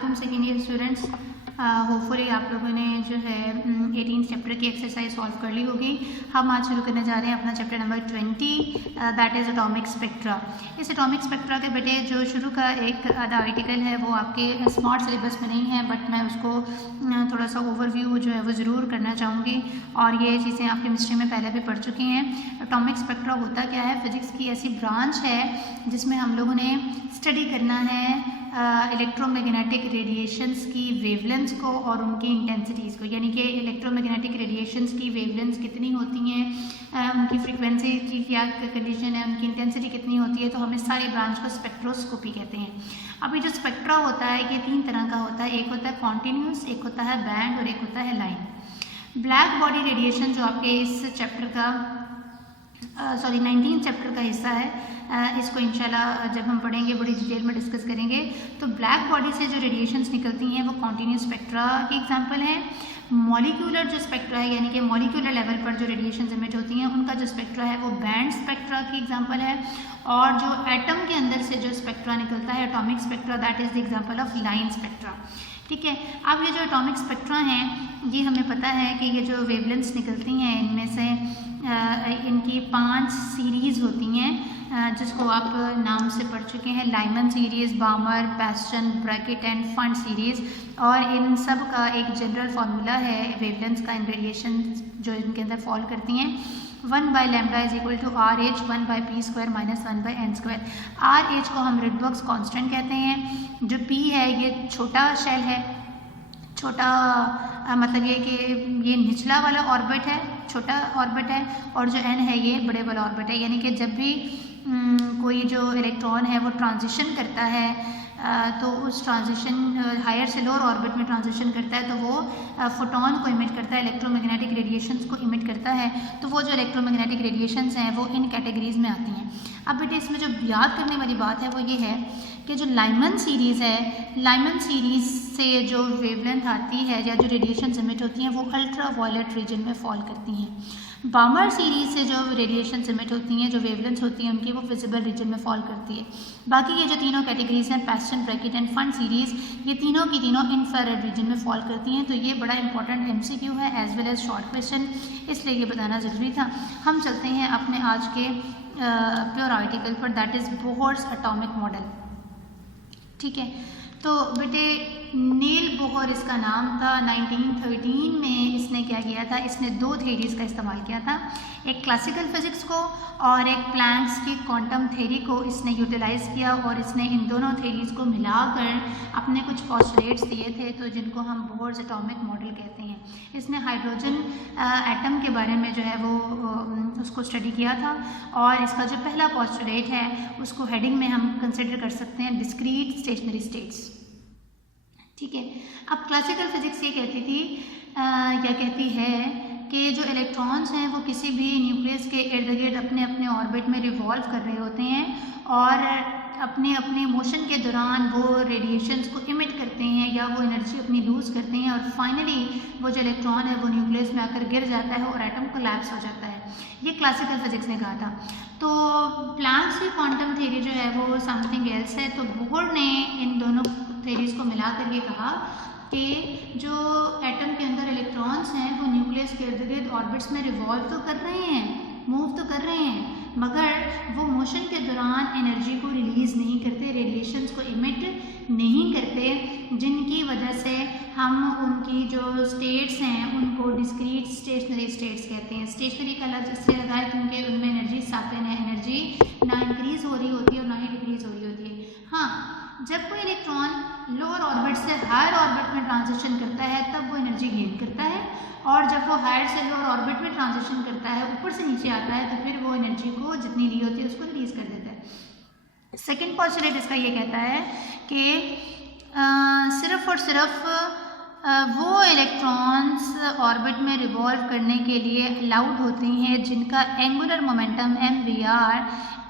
वालेकुम second year students. Hopefully आप लोगों ने जो है 18 चैप्टर की एक्सरसाइज सॉल्व कर ली होगी। हम आज शुरू करने जा रहे हैं अपना chapter number 20 that is atomic spectra. इस एटॉमिक स्पेक्ट्रा के बेटे जो शुरू का एक आधा आर्टिकल है वो आपके स्मार्ट सिलेबस में नहीं है, बट मैं उसको थोड़ा सा ओवरव्यू जो है वो ज़रूर करना चाहूँगी और ये चीज़ें आप केमिस्ट्री में पहले भी पढ़ चुकी हैं। एटॉमिक स्पेक्ट्रा होता क्या है? फिजिक्स की ऐसी ब्रांच है जिसमें हम लोगों ने स्टडी करना है इलेक्ट्रोमैग्नेटिक रेडिएशंस की वेवलेंथ्स को और उनकी इंटेंसिटीज़ को, यानी कि इलेक्ट्रोमैग्नेटिक रेडिएशंस की वेवलेंथ्स कितनी होती हैं, उनकी फ्रीक्वेंसी की क्या कंडीशन है, उनकी इंटेंसिटी कितनी होती है। तो हम इस सारी ब्रांच को स्पेक्ट्रोस्कोपी कहते हैं। अभी जो स्पेक्ट्रा होता है ये 3 तरह का होता है। एक होता है कॉन्टीन्यूस, एक होता है बैंड और एक होता है लाइन। ब्लैक बॉडी रेडिएशन जो आपके इस चैप्टर का 19 चैप्टर का हिस्सा है, इसको इंशाल्लाह जब हम पढ़ेंगे बड़ी डिटेल में डिस्कस करेंगे। तो ब्लैक बॉडी से जो रेडिएशंस निकलती हैं वो कॉन्टीन्यूस स्पेक्ट्रा की एग्जांपल है। मॉलिक्यूलर जो स्पेक्ट्रा है, यानी कि मॉलिक्यूलर लेवल पर जो रेडिएशंस इमिट होती हैं उनका जो स्पेक्ट्रा है वो बैंड स्पेक्ट्रा की एग्जांपल है। और जो एटम के अंदर से जो स्पेक्ट्रा निकलता है atomic spectra, that is the example of line spectra. ठीक है, अब ये जो एटॉमिक स्पेक्ट्रा हैं ये हमें पता है कि ये जो वेवलेंथ्स निकलती हैं इनमें से इनकी 5 सीरीज़ होती हैं जिसको आप नाम से पढ़ चुके हैं, Lyman series, Balmer, Paschen, Brackett and Pfund series. और इन सब का एक जनरल फार्मूला है वेवलेंथ्स का इन रेडिएशन जो इनके अंदर फॉल करती हैं। 1/λ is equal to RH 1/p² minus 1/n²। RH को हम रिडबर्ग्स कांस्टेंट कहते हैं। जो P है ये छोटा शेल है, छोटा मतलब ये कि ये निचला वाला ऑर्बिट है, छोटा ऑर्बिट है, और जो N है ये बड़े वाला ऑर्बिट है। यानी कि जब भी कोई जो इलेक्ट्रॉन है वो ट्रांजिशन करता है तो उस ट्रांजिशन हायर से लोअर ऑर्बिट में ट्रांजिशन करता है तो वो फोटोन को इमिट करता है, इलेक्ट्रोमैग्नेटिक रेडिएशंस को इमिट करता है। तो वो जो इलेक्ट्रोमैग्नेटिक रेडिएशंस हैं वो इन कैटेगरीज में आती हैं। अब बेटे इसमें जो याद करने वाली बात है वो ये है कि जो लाइमन सीरीज़ है, लाइमन सीरीज़ से जो वेवलेंथ आती है या जो रेडिएशंस इमिट होती हैं वो अल्ट्रा वायलेट रीजन में फॉल करती हैं। बामर सीरीज़ से जो रेडिएशंस इमिट होती हैं, जो वेवलेंथ होती हैं उनकी वो विजिबल रीजन में फॉल करती है। बाकी ये जो तीनों कैटेगरीज हैं पैस्टन, ब्रैकेट एंड फंड सीरीज़, ये तीनों की तीनों इंफ्रारेड रीजन में फॉल करती हैं। तो ये बड़ा इंपॉर्टेंट MCQ है as well as short question, इसलिए ये बताना ज़रूरी था। हम चलते हैं अपने आज के प्योर आर्टिकल पर, that is Bohr's atomic model. ठीक है, तो बेटे नील बोहर इसका नाम था। 1913 में इसने क्या किया था, इसने 2 थेरीज़ का इस्तेमाल किया था, एक क्लासिकल फिजिक्स को और एक प्लैंक्स की क्वांटम थेरी को इसने यूटिलाइज़ किया। और इसने इन दोनों थेरीज़ को मिलाकर अपने कुछ पोस्टुलेट्स दिए थे तो जिनको हम बोहर्स एटॉमिक मॉडल कहते हैं। इसने हाइड्रोजन एटम के बारे में जो है वो उसको स्टडी किया था। और इसका जो पहला पोस्टुलेट है उसको हेडिंग में हम कंसिडर कर सकते हैं डिस्क्रीट स्टेशनरी स्टेट्स। ठीक है, अब क्लासिकल फिजिक्स ये कहती थी या कहती है कि जो इलेक्ट्रॉन्स हैं वो किसी भी न्यूक्लियस के इर्द गिर्द अपने अपने ऑर्बिट में रिवॉल्व कर रहे होते हैं और अपने अपने मोशन के दौरान वो रेडिएशंस को इमिट करते हैं या वो एनर्जी अपनी लूज़ करते हैं और फाइनली वो जो इलेक्ट्रॉन है वो न्यूक्लियस में आकर गिर जाता है और एटम कोलैप्स हो जाता है। ये क्लासिकल फिजिक्स ने कहा था। तो प्लैंक्स की क्वांटम थ्योरी जो है वो समथिंग एल्स है। तो बोहर ने इन दोनों थ्योरीज को मिलाकर ये कहा कि जो एटम के अंदर इलेक्ट्रॉन्स हैं वो न्यूक्लियस के इर्द गिर्द ऑर्बिट्स में रिवॉल्व तो कर रहे हैं, मूव तो कर रहे हैं, मगर वो मोशन के दौरान एनर्जी को रिलीज़ नहीं करते, रेडिएशंस को इमिट नहीं करते, जिनकी वजह से हम उनकी जो स्टेट्स हैं उनको डिस्क्रीट स्टेशनरी स्टेट्स कहते हैं। स्टेशनरी का लफ्ज़ इससे लगा है क्योंकि उनमें एनर्जी सापेन है, एनर्जी ना इंक्रीज़ हो रही होती है और ना ही डिक्रीज़ हो रही होती है। हाँ, जब कोई इलेक्ट्रॉन लोअर ऑर्बिट से हायर ऑर्बिट में ट्रांजिशन करता है तब वो एनर्जी गेन करता है, और जब वो हायर से लोअर ऑर्बिट में ट्रांजिशन करता है, ऊपर से नीचे आता है, तो फिर वो एनर्जी को जितनी ली होती है उसको रिलीज़ कर देता है। सेकेंड पोस्टुलेट इसका ये कहता है कि सिर्फ और सिर्फ वो इलेक्ट्रॉन्स ऑर्बिट में रिवॉल्व करने के लिए अलाउड होती हैं जिनका एंगुलर मोमेंटम mvr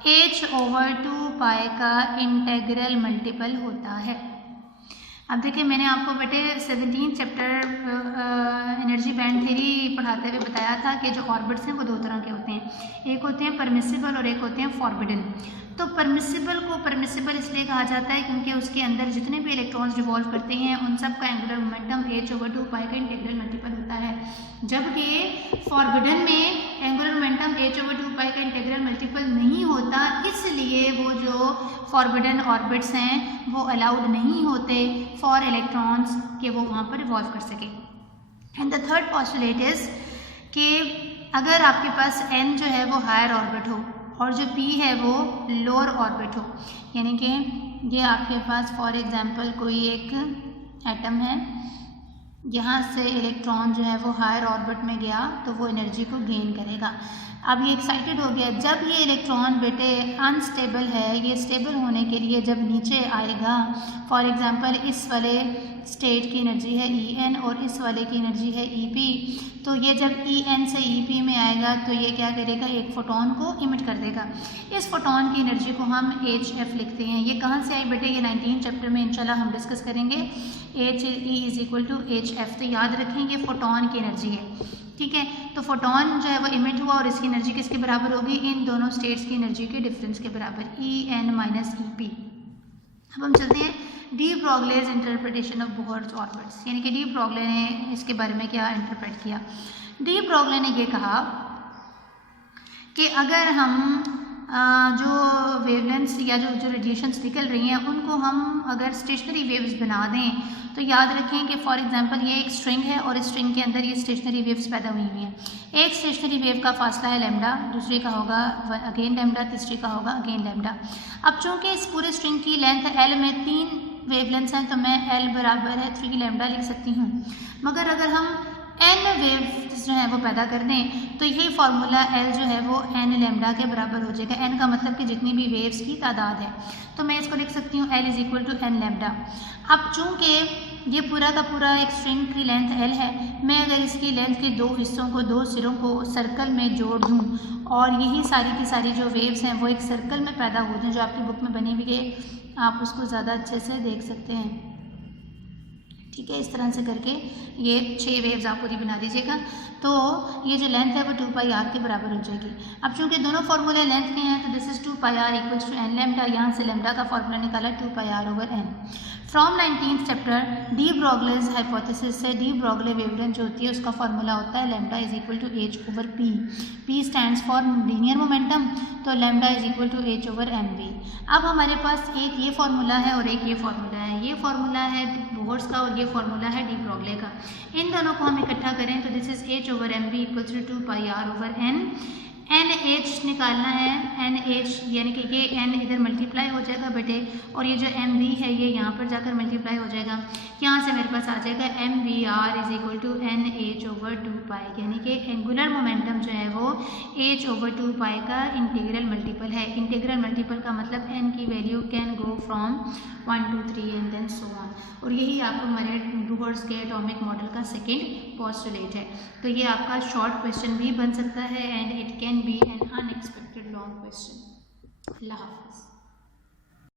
h/2π का इंटेग्रल मल्टीपल होता है। अब देखिए मैंने आपको बेटे 17 चैप्टर एनर्जी बैंड थ्योरी पढ़ाते हुए बताया था कि जो ऑर्बिट्स हैं वो 2 तरह के होते हैं, एक होते हैं परमिसिबल और एक होते हैं फॉरबिडन। तो परमिसिबल को परमिसिबल इसलिए कहा जाता है क्योंकि उसके अंदर जितने भी इलेक्ट्रॉन्स रिवॉल्व करते हैं उन सब का एंगुलर मोमेंटम h/2 पाई का इंटीग्रल मल्टीपल होता है, जबकि फॉरबिडन में एंगुलर मोमेंटम h/2 पाई का इंटीग्रल मल्टीपल नहीं होता, इसलिए वो जो फॉरबिडन ऑर्बिट्स हैं वो अलाउड नहीं होते फॉर इलेक्ट्रॉन्स कि वो वहाँ पर रिवॉल्व कर सके। And the third postulate is कि अगर आपके पास n जो है वो हायर ऑर्बिट हो और जो p है वो लोअर ऑर्बिट हो, यानी कि ये आपके पास फॉर एग्जांपल कोई एक एटम है, यहाँ से इलेक्ट्रॉन जो है वो हायर ऑर्बिट में गया तो वो एनर्जी को गेन करेगा। अब ये एक्साइटेड हो गया, जब ये इलेक्ट्रॉन बेटे अनस्टेबल है, ये स्टेबल होने के लिए जब नीचे आएगा, फॉर एग्जांपल इस वाले स्टेट की एनर्जी है En और इस वाले की एनर्जी है Ep, तो ये जब En से Ep में आएगा तो ये क्या करेगा, एक फोटोन को इमिट कर देगा। इस फोटोन की एनर्जी को हम hf लिखते हैं। ये कहाँ से आई बेटे, ये 19 चैप्टर में इंशाल्लाह हम डिस्कस करेंगे। He = hf, तो याद रखें ये फोटोन की एनर्जी है, ठीक है। तो फोटोन जो है वो इमिट हुआ और इसकी एनर्जी किसके बराबर होगी, इन दोनों स्टेट्स की एनर्जी के डिफरेंस के बराबर, En - Ep। अब हम चलते हैं de Broglie's interpretation of Bohr's orbits, यानी कि डी ब्रॉगले ने इसके बारे में क्या इंटरप्रेट किया। डी ब्रॉगले ने ये कहा कि अगर हम जो वेवलेंथ्स या जो रेडिएशंस निकल रही हैं उनको हम अगर स्टेशनरी वेव्स बना दें तो याद रखें कि फॉर एग्जांपल ये एक स्ट्रिंग है और इस स्ट्रिंग के अंदर ये स्टेशनरी वेव्स पैदा हुई हुई हैं। एक स्टेशनरी वेव का फासला है लैम्डा, दूसरी का होगा अगेन लैम्डा, तीसरी का होगा अगेन लैम्डा। अब चूंकि इस पूरे स्ट्रिंग की लेंथ L में 3 वेवलेंथ्स हैं तो मैं L बराबर है 3 लैम्डा लिख सकती हूँ, मगर अगर हम n वेव्स जो है वो पैदा कर दें तो यही फार्मूला L जो है वो n लैम्डा के बराबर हो जाएगा। n का मतलब कि जितनी भी वेव्स की तादाद है, तो मैं इसको लिख सकती हूँ L = n लैम्डा। अब चूंकि ये पूरा का पूरा एक स्ट्रिंग की लेंथ L है, मैं अगर इसकी लेंथ के 2 हिस्सों को, 2 सिरों को सर्कल में जोड़ दूँ और यही सारी की सारी जो वेव्स हैं वो एक सर्कल में पैदा हो जाएं, जो आपकी बुक में बनी हुई है, आप उसको ज़्यादा अच्छे से देख सकते हैं, ठीक है। इस तरह से करके ये 6 वेव्स आप पूरी बना दीजिएगा, तो ये जो लेंथ है वो 2πr के बराबर हो जाएगी। अब चूंकि दोनों फार्मूले लेंथ के हैं तो this is 2πr = n lambda, यहाँ से लैम्डा का फार्मूला निकाला 2πr/n। From 19th chapter de Broglie's hypothesis से डी ब्रॉगले वेवलेंथ जो होती है उसका फार्मूला होता है lambda = h/p। p stands for linear momentum, तो लैम्डा = h/mv। अब हमारे पास एक ये फार्मूला है और एक ये फार्मूला है, ये फार्मूला है बोहर्स का और ये फार्मूला है डी ब्रॉगले का। इन दोनों को हम इकट्ठा करें तो this is h/mv = 2πr/n। NH निकालना है, NH यानी कि ये N इधर मल्टीप्लाई हो जाएगा बेटे, और ये जो MV है ये यहाँ पर जाकर मल्टीप्लाई हो जाएगा। यहाँ से मेरे पास आ जाएगा MVr = NH/2π, यानी कि एंगुलर मोमेंटम जो है वो h/2π का इंटीग्रल मल्टीपल है। इंटीग्रल मल्टीपल का मतलब n की value can go from 1 to 3 and then so on, और यही आपको हमारे बोहर्स के एटॉमिक मॉडल का सेकेंड पोस्टुलेट है। तो ये आपका शॉर्ट क्वेश्चन भी बन सकता है and it can be an unexpected long question. अल्लाह हाफ़िज़।